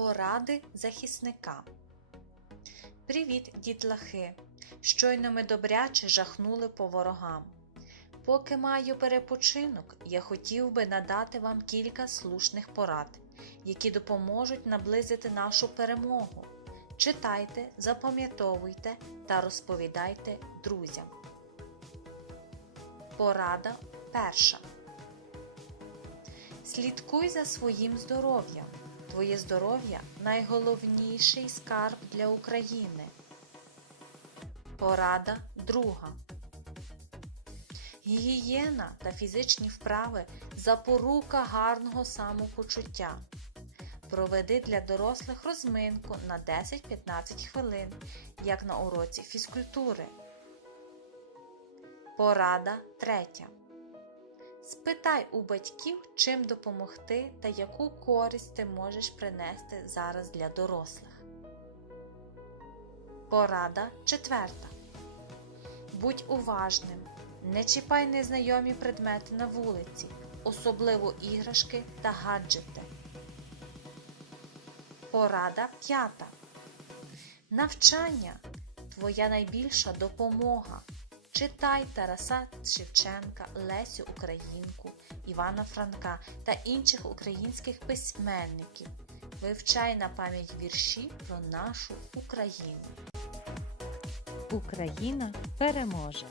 Поради захисника. Привіт, дітлахи! Щойно ми добряче жахнули по ворогам. Поки маю перепочинок, я хотів би надати вам кілька слушних порад, які допоможуть наблизити нашу перемогу. Читайте, запам'ятовуйте та розповідайте друзям. Порада перша. Слідкуй за своїм здоров'ям. Твоє здоров'я найголовніший скарб для України. Порада друга. Гігієна та фізичні вправи запорука гарного самопочуття. Проведи для дорослих розминку на 10-15 хвилин, як на уроці фізкультури. Порада третя. Спитай у батьків, чим допомогти та яку користь ти можеш принести зараз для дорослих. Порада четверта. Будь уважним. Не чіпай незнайомі предмети на вулиці, особливо іграшки та гаджети. Порада п'ята. Навчання твоя найбільша допомога. Читай Тараса Шевченка, Лесю Українку, Івана Франка та інших українських письменників. Вивчай на пам'ять вірші про нашу Україну. Україна переможе!